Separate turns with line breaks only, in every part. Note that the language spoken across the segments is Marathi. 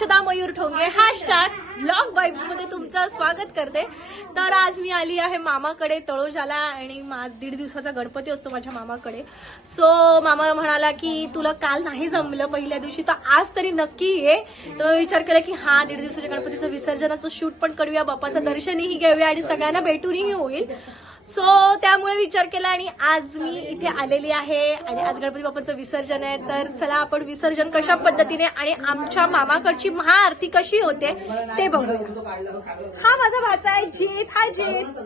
अक्षदा मयूर ठोंगे. हॅशटॅग ब्लॉग वाईब्समध्ये तुमचं स्वागत करते. तर आज मी आली आहे मामाकडे तळोजाला आणि माझ दीड दिवसाचा गणपती असतो माझ्या मामाकडे. सो मामा म्हणाला की तुला काल नाही जमलं पहिल्या दिवशी तर आज तरी नक्की ये. तर विचार केला की हा दीड दिवसाच्या गणपतीचं विसर्जनाचं शूट पण करूया बापाचं दर्शनही घेऊया आणि सगळ्यांना भेटूनही होईल. सो त्यामुळे विचार केला आणि आज मी इथे आलेली आहे. आणि आज गणपती बाप्पाचं विसर्जन आहे. तर चला आपण विसर्जन कशा पद्धतीने आणि आमच्या मामाकडची महाआरती कशी होते ते बघू हा माझा भाचा आहे जीत. हा जीत.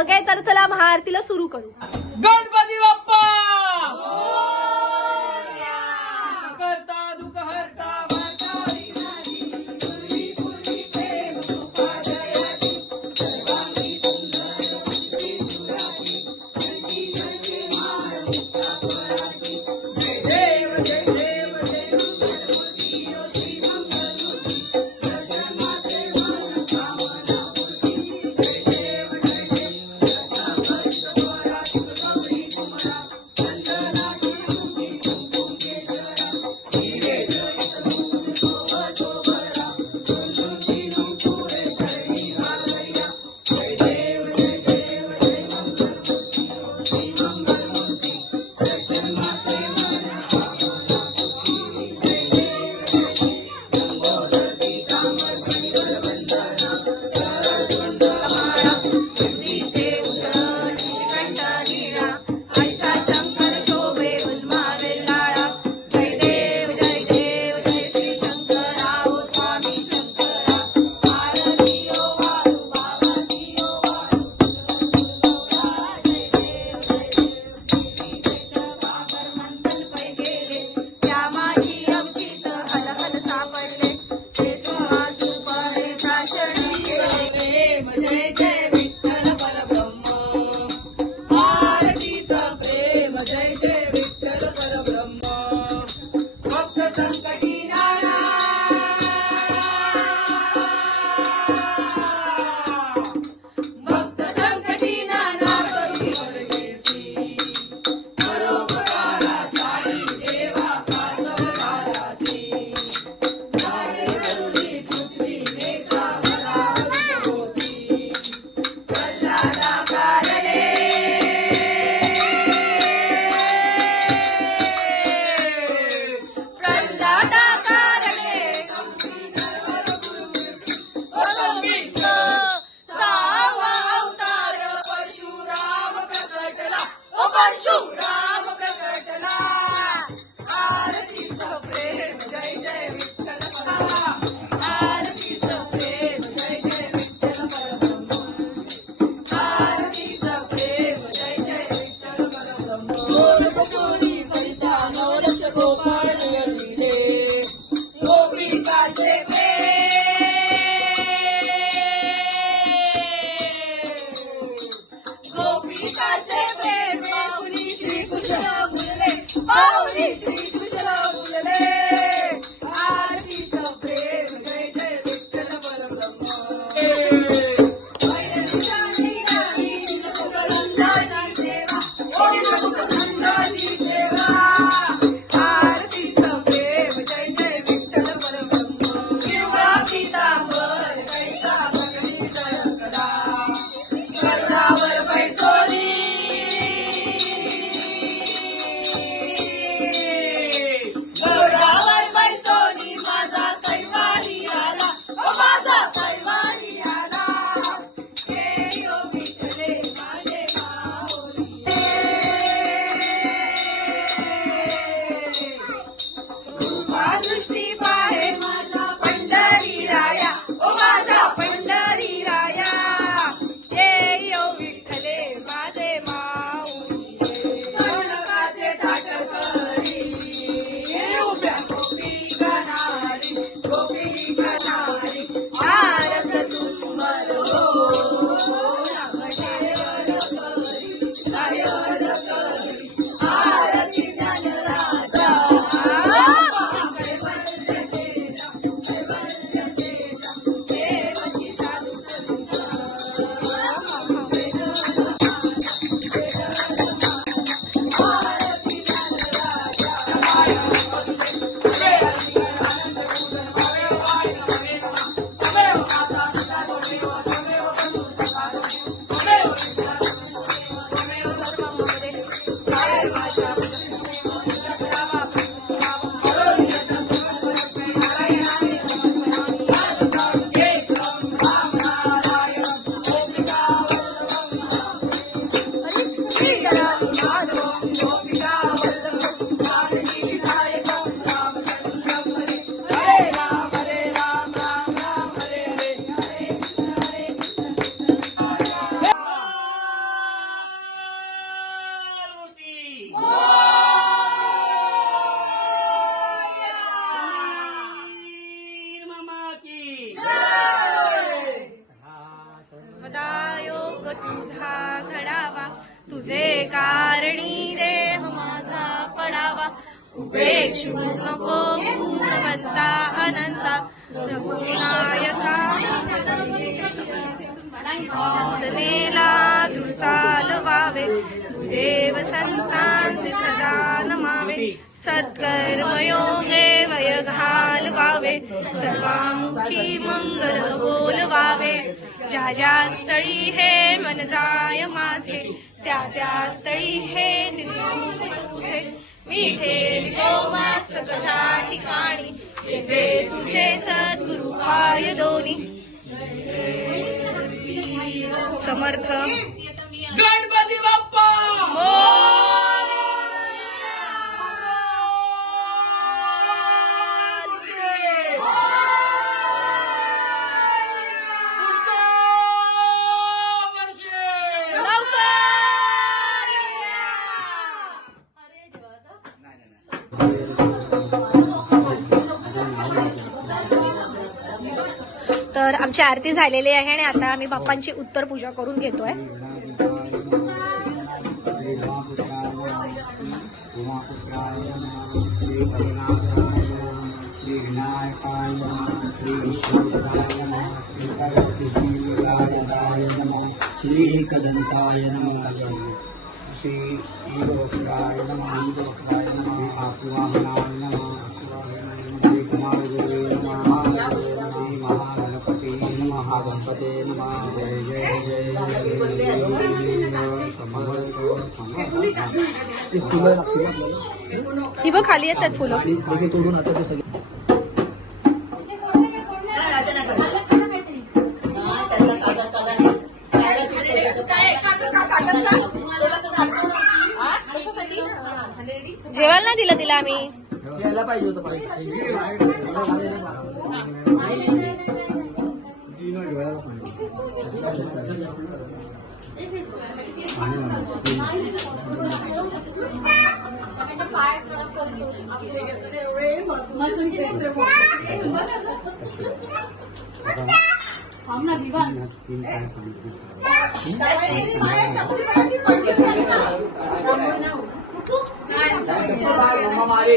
ओके तर चला महाआरतीला सुरू करू.
Ganpati Bappa! Santa. Vamos, bicho! उपेक्षू नको गुणवंता अनंता प्रभुनायका सनेला वावे देव संतांचे सदा नमावे। सत्कर्मयोगे वय घालवावे सर्वांमुखी मंगल बोलवावे ज्या ज्या स्थळी हे मन जाय माझे त्या त्या स्थळी हे दिसू तुझे विठे विठो मस्तक ज्या ठिकाणी येथे तुझे सद्गुरु पाय दोन्ही समर्थ।
गणपती बाप्पा!
आमची आरती झालेली आहे आणि आता आम्ही बाप्पांची उत्तर पूजा करून घेतोय.
श्रीकदंताय विनायकाय श्री श्रीवक्राय नमः श्री सरस्वतीदाय नमः श्री नमः आत्मानाय नमः फुलं लागतील आपल्याला
ही बघ खाली असतात फुलं.
लगे तोडून आता ते सगळे
जेवायला नाही दिलं तिला आम्ही.
यायला पाहिजे होतं আমরা বিবাহ हमारे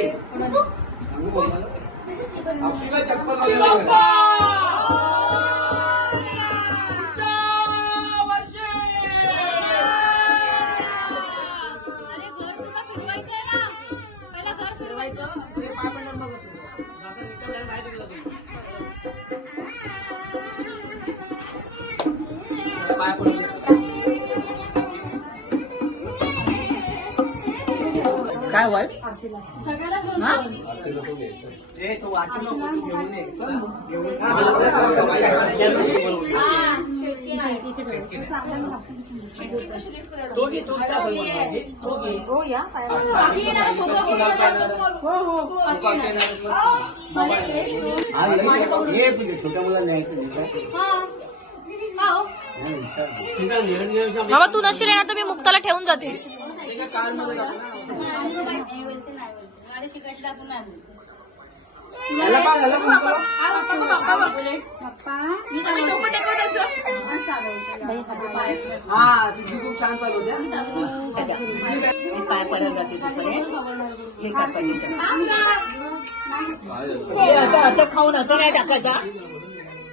काय वाय हे? छोट्या न्यायचं
बाबा तू नशील येणार तर मी मुक्ताला ठेवून जाते.
खूप छान चालू द्या
पाय पडत जाते हे असं खाऊन असं नाही टाकायचा.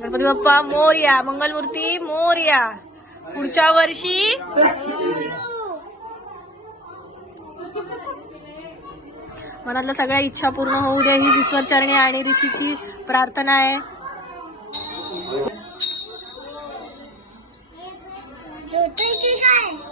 गणपती बाप्पा मोर्या मंगलमूर्ती मोर्या. पुढच्या वर्षी मनातल्या सगळ्या इच्छा पूर्ण होऊ द्या. ही ईश्वरचरणी आणि ऋषीची प्रार्थना आहे.
काय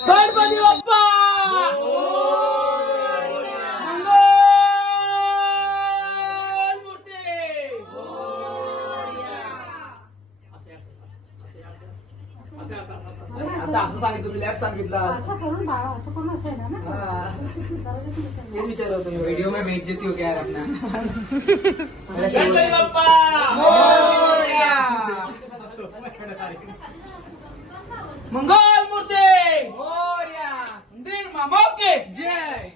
गणपती बाप्पा! मंगल मूर्ती आता असं सांगितलं तुला सांगितलं. ते विचार होतो व्हिडिओ में हो क्या रखना गणपती बाप्पा! मोरया! मंगल! मंदिर मामा के जय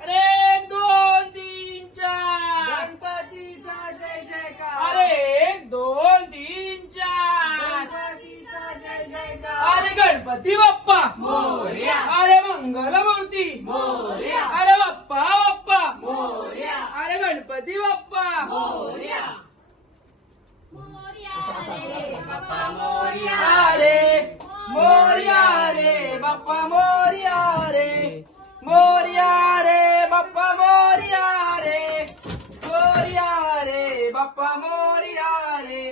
अरे एक दोन तीन चार
गणपतीचा जय जयकार
अरे एक दोन तीन चार
गणपतीचा जय जयकार
अरे गणपती बाप्पा मोरया अरे मंगल मूर्ती मोरया अरे बाप्पा बाप्पा मोरया अरे गणपती बाप्पा मोरया रे मोरया रे बाप्पा मोरया रे. मोरया रे बाप्पा मोरया रे.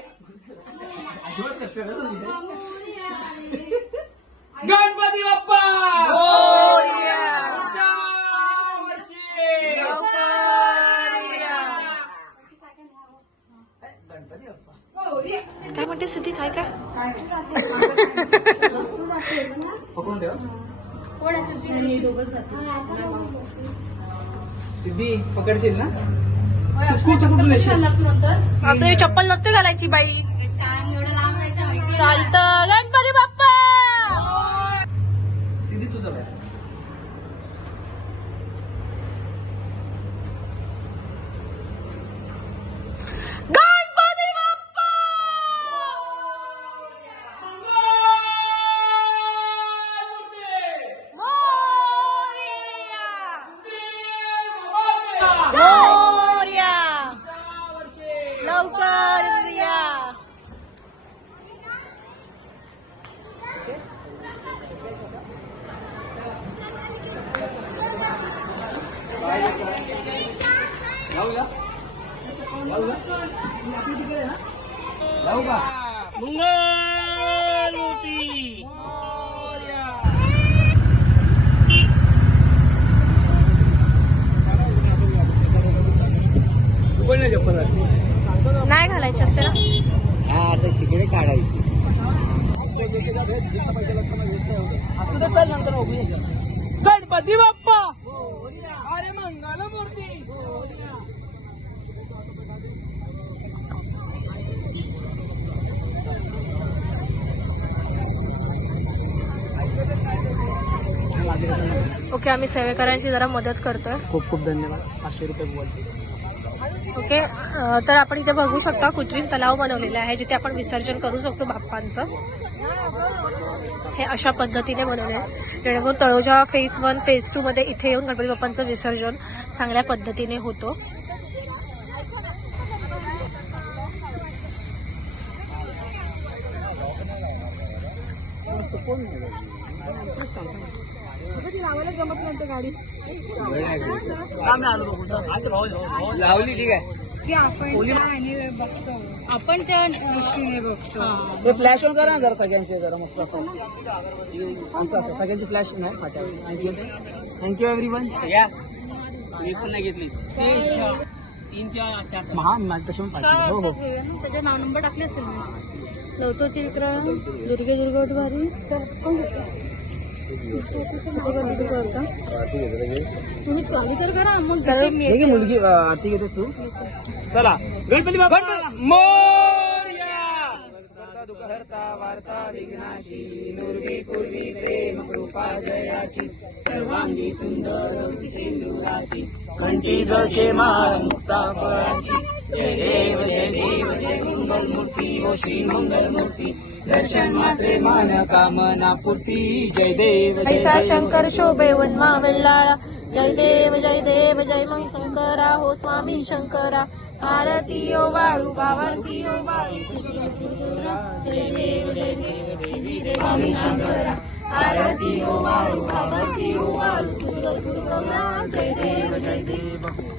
गणपती बाप्पा!
काय म्हणते सिद्धी काय काय
पकडून ठेवा. सिद्धी पकडशील ना?
असं हे चप्पल नसते घालायची बाई. चालतं. गणपती बाप्पा!
सिद्धी तुझं
मोरया लवकर या
लावूया लावूया लावू का
मंगल मूर्ती
नाही चप्पल
नाही घालायची असते ना?
हा आता तिकडे काढायची.
गणपती बाप्पा! अरे मंगल मूर्ती.
ओके आम्ही सेवेकरांची जरा मदत करतोय.
खूप खूप धन्यवाद. पाचशे रुपये बोलते
ओके? तर आपण इथे बघू शकता कृत्रिम तलाव बनवलेला आहे जिथे आपण विसर्जन करू शकतो बाप्पांचं. हे अशा पद्धतीने बनवले आहे जेणेकरून Taloja phase one phase two मध्ये इथे येऊन गणपती बाप्पांचं विसर्जन चांगल्या पद्धतीने होतो.
लावली ठीक आहे.
आपण त्या दृष्टीने बघतो.
हे फ्लॅश ऑन करा ना जरा सगळ्यांचे जरा मस्त असं. असं असं सगळ्यांची फ्लॅश नाही थँक्यू थँक्यू एव्हरी वन या. मी पण नाही घेतली. तीन किंवा चार हा. हो. हो
त्याचे नाव नंबर टाकले असेल लवतो विक्रम दुर्गे तर करा
मुलगी आरती घेतेस तू चला गणपती बाबा मोरया
वार्ता विघ्नाची दुर्वी पूर्वी प्रेम कृपा जयाची सर्वांगी सुंदर सिंधुराची कंठी जसे मार मुक्ता फळाची जय देव जय देव जय मंगल मूर्ती ओ श्री मंगल मूर्ती दर्शन मात्रे मान कामना पूर्ती. जय देव
ऐसा शंकर शोभे वनमा वेल्लाळा. जय देव जय देव जय मग शंकरा हो स्वामी शंकरा. आरती ओ वाळू बावारती ओ वाळू. जय देव जय देव देवी देवानी शंकरा. आरती ओ वाळू बावारती ओ वाळू. जय देव जय देव.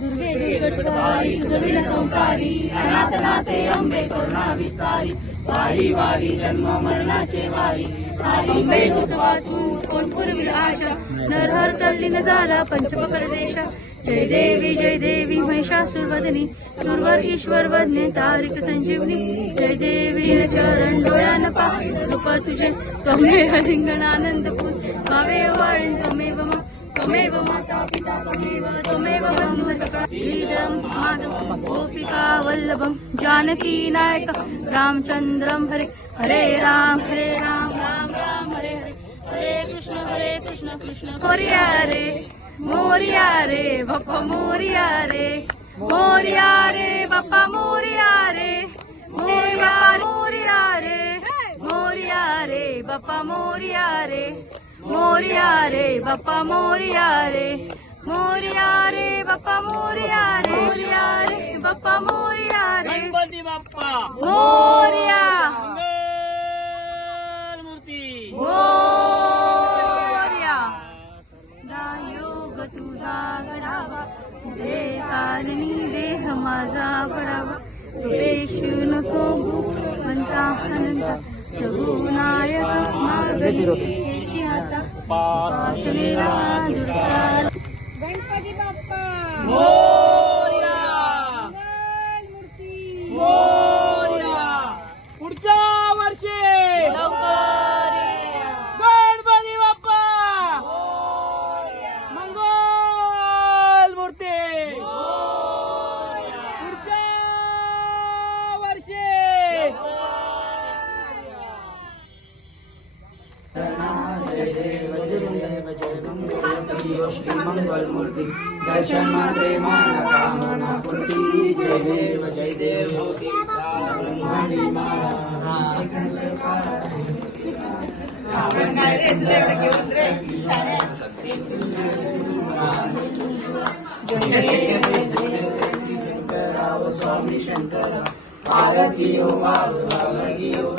दुर्गे दुर्गटवारी तुझविन संसारी अनाथनाथे अंबे करुणा विस्तारी वारी वारी जन्म मरणाचे वारी अंबे तुझ वाचून कोण पुरविल आशा नरहर तल्लीन झाला पंचपकड देशा जय देवी जय देवी महिषासुरवदनी सुरवर ईश्वर वदने तारिक संजीवनी जय देवी न चरण डोळ्यान पा रूप तुझे त्वमेव रिंगणानंद फूल भावे वाळीन त्वमेव मा त्वमेव माता पिता त्वमेव त्वमेव बन्धु सखा श्रीधरं माधवं गोपिका वल्लभं जानकी नायक रामचन्द्रं हरे हरे राम हरे राम राम राम हरे हरे। हरे कृष्ण हरे कृष्ण कृष्ण। मोरिया रे मोरिया रे बाप्पा मोरिया रे। मोरिया रे बाप्पा मोरिया रे। मोरिया मोरिया रे। मोरिया रे बाप्पा मोरिया रे। मोरिया रे बाप्पा मोरिया रे. मोरिया रे बाप्पा मोरिया रे. मोरिया रे बाप्पा मोरिया रे.
गणपती बाप्पा.
मोरिया.
मूर्ती
मोरिया. योग तुझा घडावा. तुझे कारणी देह माझा पडावा पेशू नको म्हणता अनंता रघुनायक मार्गदर्शी दुर्गा
गणपती बाप्पा!
मंगल मूर्ती दर्शन मात्रे मान कामना पूर्ती जय देव जय देव स्वामी शंकर आरती ओ आरती ओ